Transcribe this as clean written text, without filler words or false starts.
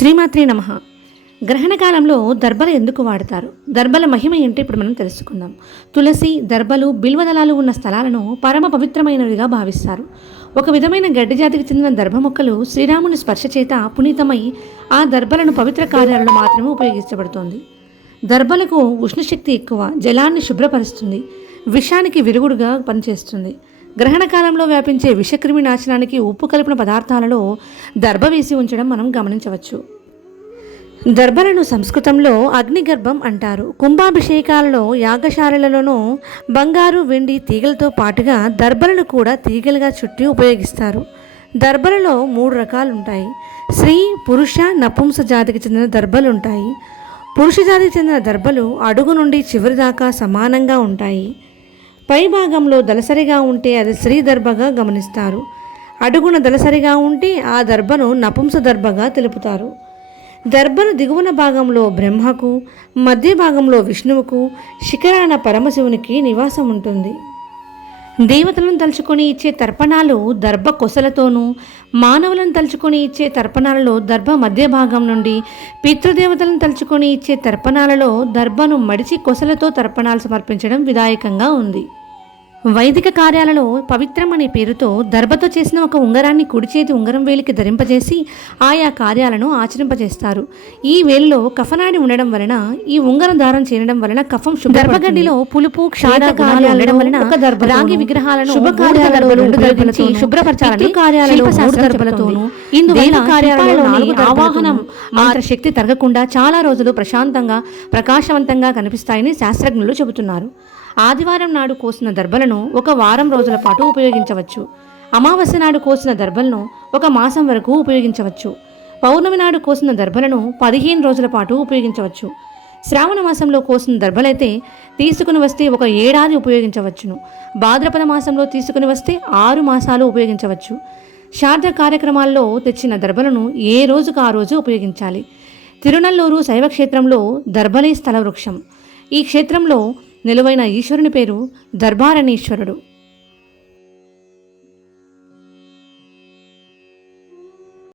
శ్రీమాత్రే నమః. గ్రహణ కాలంలో దర్బలు ఎందుకు వాడతారు? దర్బల మహిమ ఏంటో ఇప్పుడు మనం తెలుసుకుందాం. తులసి, దర్బలు, బిల్వదళాలు ఉన్న స్థలాలను పరమ పవిత్రమైనవిగా భావిస్తారు. ఒక విధమైన గడ్డి జాతికి చెందిన దర్భ మొక్కలు శ్రీరాముని స్పర్శ చేత పునీతమై ఆ దర్బలను పవిత్ర కార్యాలలో మాత్రమే ఉపయోగించబడుతోంది. దర్బలకు ఉష్ణశక్తి ఎక్కువ, జలాన్ని శుభ్రపరుస్తుంది, విషానికి విరుగుడుగా పనిచేస్తుంది. గ్రహణ కాలంలో వ్యాపించే విషక్రిమి నాశనానికి ఉప్పు కలిపిన పదార్థాలలో దర్భ వేసి ఉంచడం మనం గమనించవచ్చు. దర్భలను సంస్కృతంలో అగ్నిగర్భం అంటారు. కుంభాభిషేకాలలో, యాగశాలలలోనూ బంగారు, వెండి తీగలతో పాటుగా దర్భలను కూడా తీగలుగా చుట్టి ఉపయోగిస్తారు. దర్భలలో 3 రకాలు ఉంటాయి. స్త్రీ, పురుష, నపుంస జాతికి చెందిన దర్భలు ఉంటాయి. పురుష జాతికి చెందిన దర్భలు అడుగు నుండి చివరి దాకా సమానంగా ఉంటాయి. పై భాగంలో దళసరిగా ఉంటే అది స్త్రీ దర్భగా గమనిస్తారు. అడుగున దళసరిగా ఉంటే ఆ దర్భను నపుంస దర్భగా తెలుపుతారు. దర్భను దిగువన భాగంలో బ్రహ్మకు, మధ్య భాగంలో విష్ణువుకు, శిఖరాన పరమశివునికి నివాసం ఉంటుంది. దేవతలను తలుచుకొని ఇచ్చే తర్పణాలు దర్భ కొసలతోనూ, మానవులను తలుచుకొని ఇచ్చే తర్పణాలలో దర్భ మధ్య భాగం నుండి, పితృదేవతలను తలుచుకొని ఇచ్చే తర్పణాలలో దర్భను మడిచి కొసలతో తర్పణాలు సమర్పించడం విధాయకంగా ఉంది. వైదిక కార్యాలలో పవిత్రం అనే పేరుతో దర్భతో చేసిన ఒక ఉంగరాన్ని కుడి చేతి ఉంగరం వేలికి ధరింపజేసి ఆయా కార్యాలను ఆచరింపజేస్తారు. ఈ వేలులో కఫనాడి ఉండడం వలన, ఈ ఉంగరం దారం చేయడం వలన కఫం దర్భగడ్డిలో పులుపు, క్షార ఉండడం వలన రాగి విగ్రహాలను శుభ్రపరచాలని దర్భలతోనూ, ఇందువల్ల కార్యాలలోని ఆవాహనం మంత్ర శక్తి తరగకుండా చాలా రోజులు ప్రశాంతంగా, ప్రకాశవంతంగా కనిపిస్తాయని శాస్త్రజ్ఞులు చెబుతున్నారు. ఆదివారం నాడు కోసిన దర్భలను 1 వారం రోజుల పాటు ఉపయోగించవచ్చు. అమావాస్య నాడు కోసిన దర్భలను 1 మాసం వరకు ఉపయోగించవచ్చు. పౌర్ణమి నాడు కోసిన దర్భలను 15 రోజుల పాటు ఉపయోగించవచ్చు. శ్రావణ మాసంలో కోసిన దర్భలైతే తీసుకుని వస్తే 1 ఏడాది ఉపయోగించవచ్చును. భాద్రపద మాసంలో తీసుకుని వస్తే 6 మాసాలు ఉపయోగించవచ్చు. శ్రాద్ధ కార్యక్రమాల్లో తెచ్చిన దర్భలను ఏ రోజుకు ఆ రోజు ఉపయోగించాలి. తిరునల్లూరు శైవక్షేత్రంలో దర్భలే స్థల వృక్షం. ఈ క్షేత్రంలో నిలువైన ఈశ్వరుని పేరు దర్భారణీశ్వరుడు.